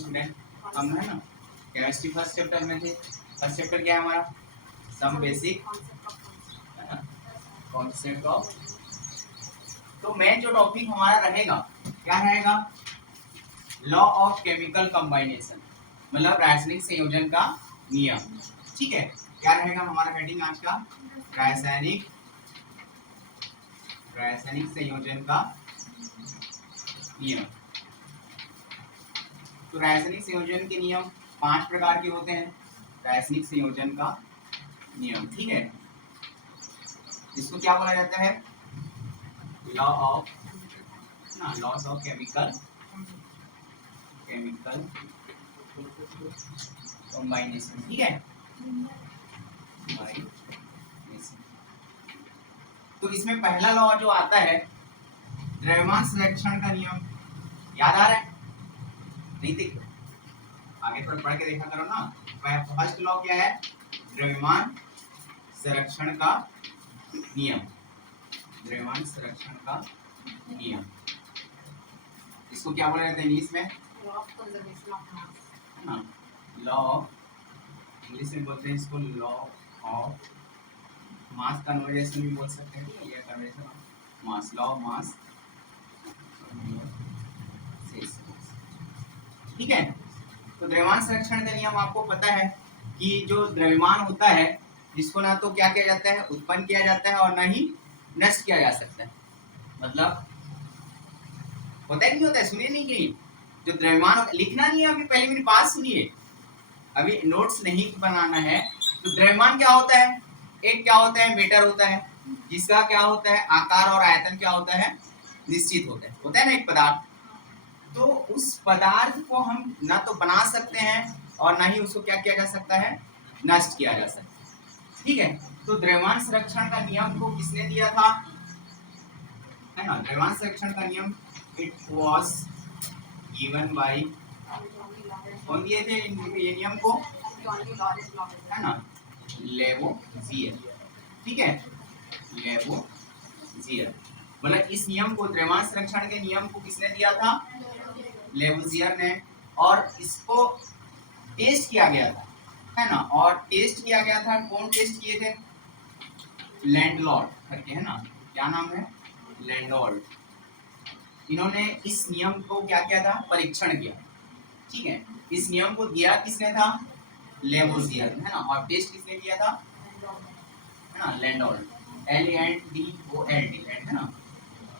Student, हम है ना केमिस्ट्री फर्स्ट चैप्टर में थे। फर्स्ट चैप्टर क्या है हमारा? Some basic concept of. तो मेन जो टॉपिक हमारा रहेगा क्या रहेगा? लॉ ऑफ केमिकल कंबाइनेशन, मतलब रासायनिक संयोजन का नियम। ठीक है, क्या रहेगा हमारा हेडिंग आज का? रासायनिक संयोजन का नियम। तो रासायनिक संयोजन के नियम 5 प्रकार के होते हैं। रासायनिक संयोजन का नियम, ठीक है, इसको क्या बोला जाता है? Laws of laws of chemical combination, ठीक है। तो इसमें पहला लॉ जो आता है द्रव्यमान संरक्षण का नियम, याद आ रहा है? नहीं देखो, आगे थोड़ा पढ़ के देखा करो ना। फर्स्ट लॉ क्या है? द्रव्यमान संरक्षण का नियम। द्रव्यमान संरक्षण का नियम, इसको क्या बोला जाता है इंग्लिश में? लॉ, इंग्लिश में बोलते हैं इसको लॉ ऑफ मास कन्वर्जेशन भी बोल सकते हैं, या conversation of mass, law of मास, ठीक है। तो द्रव्यमान संरक्षण का नियम आपको पता है कि जो द्रव्यमान होता है जिसको ना तो क्या किया जाता है, उत्पन्न किया जाता है, और ना ही नष्ट किया जा सकता है। मतलब होता है कि नहीं होता है? सुनिए नहीं कि जो द्रव्यमान, लिखना नहीं है अभी, पहले मेरी बात सुनिए, अभी नोट्स नहीं बनाना है। तो द्रव्यमान क्या होता है? एक क्या होता है? मीटर होता है, जिसका क्या होता है? आकार और आयतन क्या होता है? निश्चित होता है ना एक पदार्थ। तो उस पदार्थ को हम ना तो बना सकते हैं और ना ही उसको क्या किया जा सकता है? नष्ट किया जा सकता है, ठीक है। तो द्रव्यमान संरक्षण का नियम को किसने दिया था? है ना, द्रव्यमान संरक्षण का नियम इट वाज गिवन बाय, कौन दिए थे ये नियम को? है ना, लेवोजियर, ठीक है, लेवोजियर। मतलब इस नियम को, द्रव्यमान संरक्षण के नियम को किसने दिया था? लेवोजियर ने। और इसको टेस्ट किया गया था, है ना, और टेस्ट किया गया था, कौन टेस्ट किए थे? लैंडलॉर्ड करके, है ना, क्या नाम है? लैंडलॉर्ड। इन्होंने इस नियम को क्या किया था? परीक्षण किया, ठीक है। इस नियम को दिया किसने था? लेवोजियर, है ना, और टेस्ट किसने किया था? है ना, लैंडलॉर्ड, LANDOLD, है ना।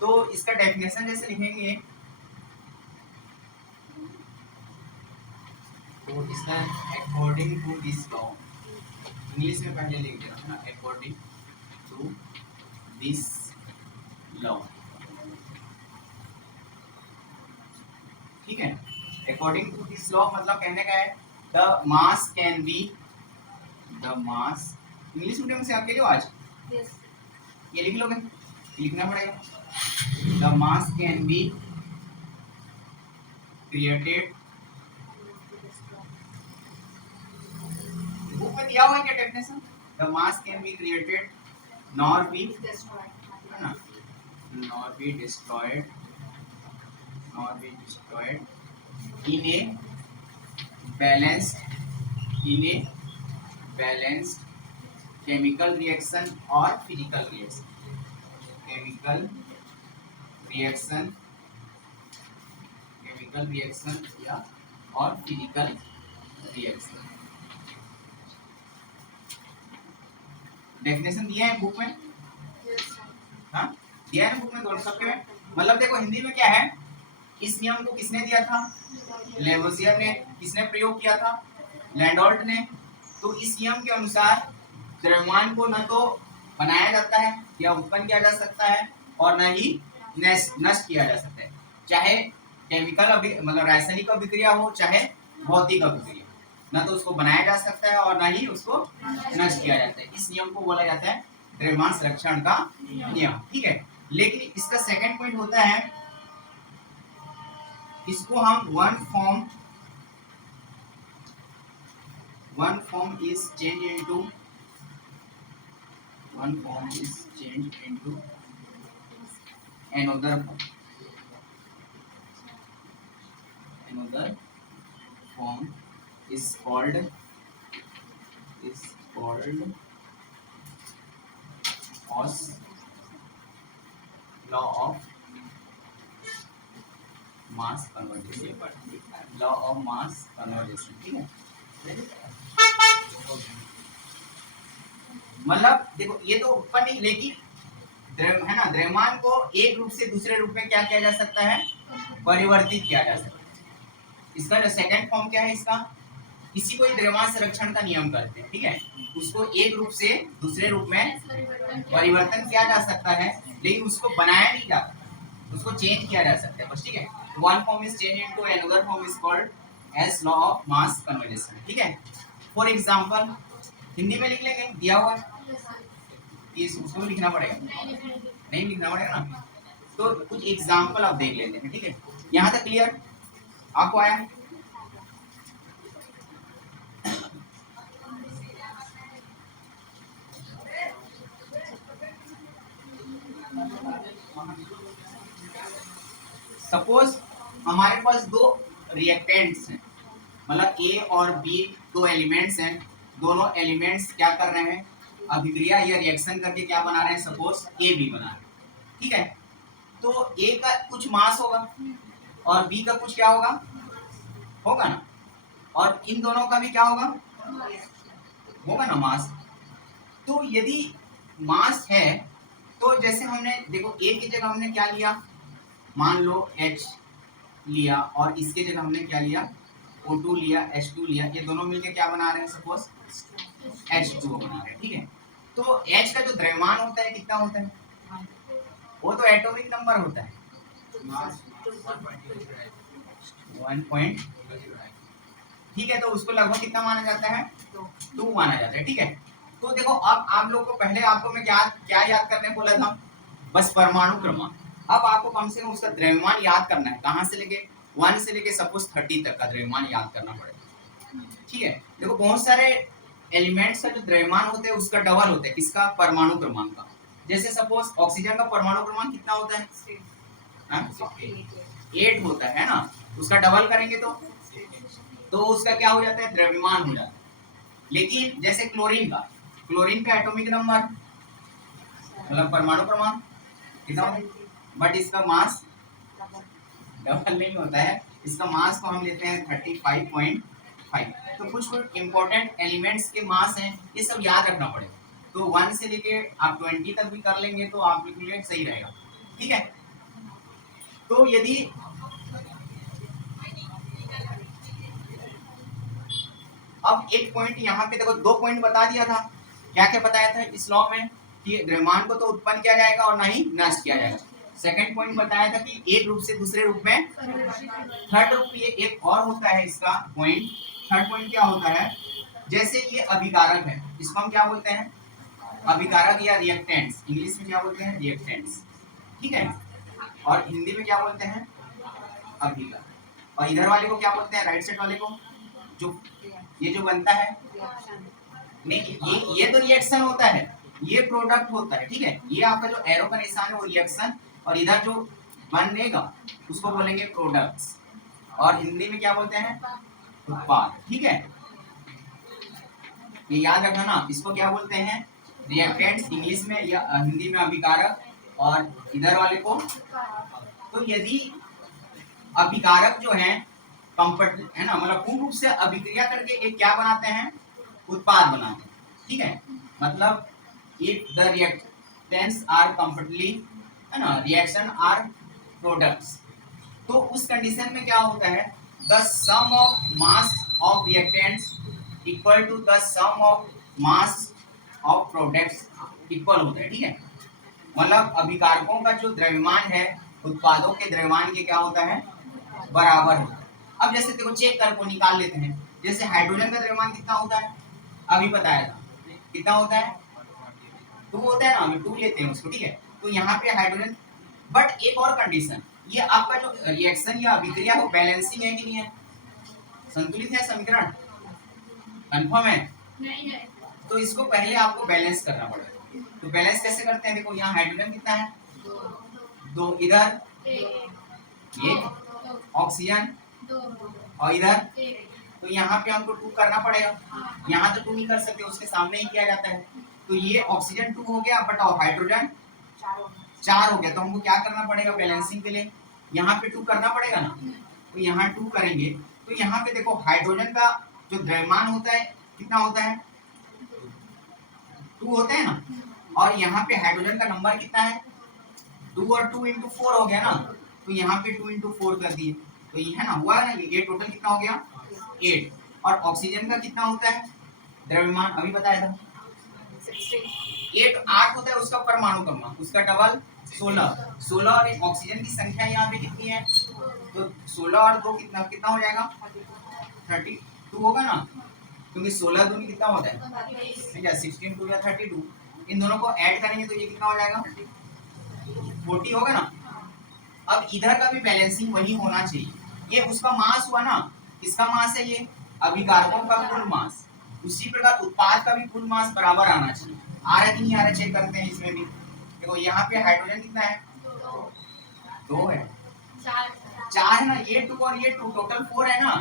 तो इसका डेफिनेशन जैसे लिखेंगे तो इसका according to this law, English में पहले लिख देना, है ना, अकॉर्डिंग टू दिस लॉ, ठीक है। अकॉर्डिंग टू दिस लॉ मतलब कहने का है the mass can be, the mass, English medium से आपके लिए आज yes. ये लिख लोगे, लिखना पड़ेगा। The mass can be created, book में दिया हुआ है क्या definition? The mass can be created nor be, है ना, nor be destroyed, in a balanced chemical reaction or physical reaction, chemical reaction या और physical reaction। डेफिनेशन दिया है बुक में, हाँ दिया है ना बुक में, दोनों सबके में। मतलब देखो हिंदी में क्या है, इस नियम को किसने दिया था? लेवोजियर ने। किसने प्रयोग किया था? लैंडोल्ट ने। तो इस नियम के अनुसार द्रव्यमान को न तो बनाया जाता है या उत्पन्न किया जा सकता है और न ही नष्ट किया जा सकता है, चाहे केमिकल मतलब रासायनिक अभिक्रिया हो चाहे भौतिक अभिक्रिया, न तो उसको बनाया जा सकता है और न ही उसको नष्ट किया जाता है। इस नियम को बोला जाता है द्रव्यमान संरक्षण का नियम, ठीक है। लेकिन इसका सेकंड पॉइंट होता है, इसको हम one form is changed into another form is called Gauss law of mass conservation, law of mass conservation. ठीक है, मतलब देखो ये तो ऊपर नहीं, लेकिन है ना, द्रव्यमान को एक रूप से दूसरे रूप में क्या किया जा सकता है, परिवर्तित किया जा सकता है। इसका जो सेकंड फॉर्म क्या है इसका, किसी को द्रव्यमान संरक्षण का नियम करते हैं, ठीक है, उसको एक रूप से दूसरे रूप में परिवर्तन किया जा सकता है, लेकिन उसको बनाया नहीं जाता, उसको चेंज किया जा सकता है बस। ठीक है, one form is change into another form is called as law of mass conversation. ठीक है, फॉर एग्जांपल हिंदी में लिख लेंगे, दिया हुआ है, उसको भी लिखना पड़ेगा, नहीं लिखना पड़ेगा ना, तो कुछ एग्जांपल आप देख लेते हैं। ठीक है, यहाँ तक क्लियर आपको आया? सपोज हमारे पास दो रिएक्टेंट्स हैं, मतलब ए और बी दो एलिमेंट्स हैं, दोनों एलिमेंट्स क्या कर रहे हैं, अभिक्रिया या रिएक्शन करके क्या बना रहे हैं, सपोज ए बी बना रहे हैं। ठीक है, तो ए का कुछ मास होगा और बी का कुछ क्या होगा, होगा ना, और इन दोनों का भी क्या होगा, होगा ना मास। तो यदि मास है तो जैसे हमने देखो ए की जगह हमने क्या लिया, मान लो H लिया, और इसके जगह हमने क्या लिया, O2 लिया, H2 लिया, ये दोनों मिलके क्या बना रहे हैं, सपोज H2O बना रहे हैं। ठीक है, तो H का जो द्रव्यमान होता है कितना होता है, वो तो एटॉमिक नंबर होता है 1. ठीक है, तो उसको लगभग कितना माना जाता है, 2 माना जाता है। ठीक है, तो देखो अब आप लोग को पहले आपको मैं क्या याद करने बोला था, बस परमाणु क्रमांक। अब आपको कम से कम उसका द्रव्यमान याद करना है, कहाँ से लेके 1 से लेके सपोज 30 तक का द्रव्यमान याद करना पड़ेगा। ठीक है, देखो बहुत सारे एलिमेंट्स का जो द्रव्यमान होते हैं उसका डबल होता है, किसका, परमाणु क्रमांक का। जैसे सपोज ऑक्सीजन का परमाणु क्रमांक कितना होता है, 8 होता है ना, उसका डबल करेंगे तो उसका क्या हो जाता है, द्रव्यमान हो जाता है। लेकिन जैसे क्लोरीन का एटॉमिक नंबर मतलब परमाणु क्रमांक कितना होता है, बट इसका मास डबल नहीं होता है, इसका मास को हम लेते हैं 35.5। तो कुछ इंपॉर्टेंट एलिमेंट्स के मास हैं, ये सब याद रखना पड़ेगा। तो 1 से लेके आप 20 तक भी कर लेंगे तो आपके लिए सही रहेगा। ठीक है, तो यदि अब एक पॉइंट यहाँ पे देखो, 2 पॉइंट बता दिया था, क्या क्या बताया था इस लॉ में, कि द्रव्यमान को तो उत्पन्न किया जाएगा और ना ही नष्ट किया जाएगा। सेकंड पॉइंट बताया था कि एक रूप से दूसरे रूप में, थर्ड रूप ये एक और होता है इसका पॉइंट, थर्ड पॉइंट क्या होता है, जैसे ये अभिकारक है, इसको हम क्या बोलते हैं, अभिकारक या रिएक्टेंट्स, इंग्लिश में क्या बोलते हैं, रिएक्टेंट्स। ठीक है, और हिंदी में क्या बोलते हैं, अभिकारक। और इधर वाले को क्या बोलते हैं, राइट साइड वाले को, जो ये जो बनता है, नहीं ये तो रिएक्शन होता है, ये प्रोडक्ट होता है। ठीक है, ये आपका जो एरो का निशान है वो रिएक्शन, और इधर जो बनेगा उसको बोलेंगे प्रोडक्ट्स, और हिंदी में क्या बोलते हैं, उत्पाद। ठीक है, ये याद रखना ना, इसको क्या बोलते हैं, रिएक्टेंट्स इंग्लिश में, या हिंदी में अभिकारक, और इधर वाले को। तो यदि अभिकारक जो है है ना, मतलब पूर्ण रूप से अभिक्रिया करके एक क्या बनाते हैं, उत्पाद बनाते हैं। ठीक है, मतलब if the reactants are completely, है ना, रिएक्शन आर प्रोडक्ट्स, तो उस कंडीशन में क्या होता है, the sum of mass of reactants equal to the sum of mass of products equal होता है। ठीक है, मतलब अभिकारकों का जो द्रव्यमान है उत्पादों के द्रव्यमान के क्या होता है, बराबर होता है। अब जैसे देखो चेक कर को निकाल लेते हैं, जैसे हाइड्रोजन का द्रव्यमान कितना होता है, अभी बताया था कितना होता है, 2 होता है ना, हम 2 लेते हैं उसको। ठीक है, तो यहाँ पे हाइड्रोजन, बट एक और कंडीशन, ये आपका जो रिएक्शन या अभिक्रिया हो बैलेंसिंग है कि नहीं है, संतुलित है समीकरण, कंफर्म है, नहीं है, तो इसको पहले आपको बैलेंस करना पड़ेगा। तो बैलेंस कैसे करते हैं, देखो यहाँ हाइड्रोजन कितना है, 2, इधर 1, ऑक्सीजन और इधर तो यहाँ पे हमको 2 करना पड़ेगा, यहाँ तो 2 नहीं कर सकते, उसके सामने ही किया जाता है। तो ये ऑक्सीजन 2 हो गया, बताओ हाइड्रोजन 4 हो गया। तो हमको क्या करना पड़ेगा बैलेंसिंग के लिए, यहाँ पे 2 करना पड़ेगा ना। तो यहाँ 2 करेंगे तो यहाँ पे देखो हाइड्रोजन का जो द्रव्यमान होता है कितना होता है, 2 होता है ना, और यहाँ पे हाइड्रोजन का नंबर कितना है, 2 और 2 इंटू 4 हो गया ना। तो यहाँ पे 2 इंटू 4 कर दिए, तो ये है ना, हुआ ना, ये टोटल कितना हो गया 8। और ऑक्सीजन का कितना होता है द्रव्यमान, अभी बताया था 8 होता है उसका परमाणु क्रमांक, उसका डबल 16 और ऑक्सीजन की संख्या यहाँ पे कितनी है, तो 16 और 2 कितना कितना हो जाएगा 32 होगा ना, क्योंकि 16 दूनी कितना होता है, ठीक है 16 2 या 32, इन दोनों को ऐड करेंगे तो ये कितना हो जाएगा 40 होगा ना। अब इधर का भी बैलेंसिंग वही होना चाहिए, ये उसका मास हुआ ना, किसका मास है ये, अभिकारकों का कुल मास, उसी प्रकार उत्पाद का भी कुल मास बराबर आना चाहिए। आ रहा है कि नहीं आ रहा, चेक करते हैं इसमें भी। देखो यहाँ पे हाइड्रोजन कितना है, 2 है, 4 है ना, ये 2 और ये 2 टोटल 4 है ना,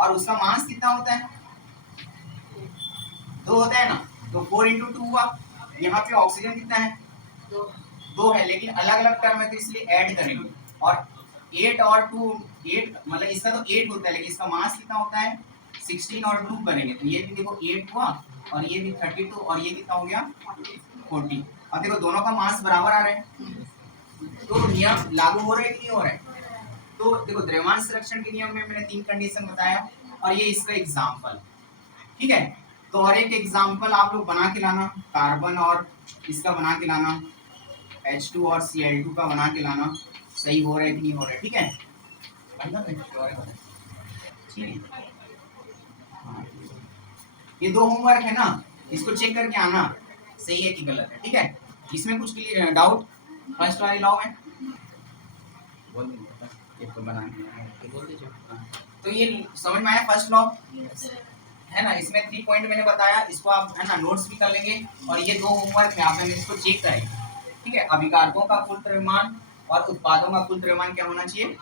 और उसका मास कितना होता है 2 होता है ना, तो 4 इंटू 2 हुआ। यहाँ पे ऑक्सीजन कितना है 2 है, लेकिन अलग अलग टर्म है तो इसलिए ऐड करेंगे, और 8 और 2 8 मतलब इसका तो 8 होता है, लेकिन इसका मास कितना होता है 16 और 2 करेंगे तो ये भी देखो 8 हुआ, और ये भी 32, और ये कितना हो गया 40। अब देखो दोनों का मास बराबर आ रहे हैं, तो नियम लागू हो रहे हैं कि नहीं हो रहे हैं। तो देखो द्रव्यमान संरक्षण के नियम में मैंने 3 कंडीशन बताया, और ये इसका एग्जाम्पल, ठीक है। तो और एक एग्जाम्पल आप लोग बना के लाना, कार्बन और इसका बना के लाना, H2 और Cl2 का बना के लाना, सही हो रहा है कि नहीं हो रहा है, ठीक है। हाँ। ये 2 होमवर्क है ना, इसको चेक करके आना सही है कि गलत है, ठीक है। इसमें कुछ डाउट फर्स्ट वाले लॉ में बोल दीजिए, तो बनाने बोल दीजिए। तो ये समझ में आया फर्स्ट लॉ है ना, इसमें 3 पॉइंट मैंने बताया, इसको आप है ना नोट्स भी कर लेंगे, और ये 2 होमवर्क है, आप इसको चेक करेंगे, ठीक है। अभिकारकों का कुल द्रव्यमान और उत्पादों का कुल द्रव्यमान क्या होना चाहिए,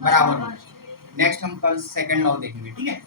बराबर होना चाहिए। नेक्स्ट हम कल सेकंड लॉ देखेंगे, ठीक है।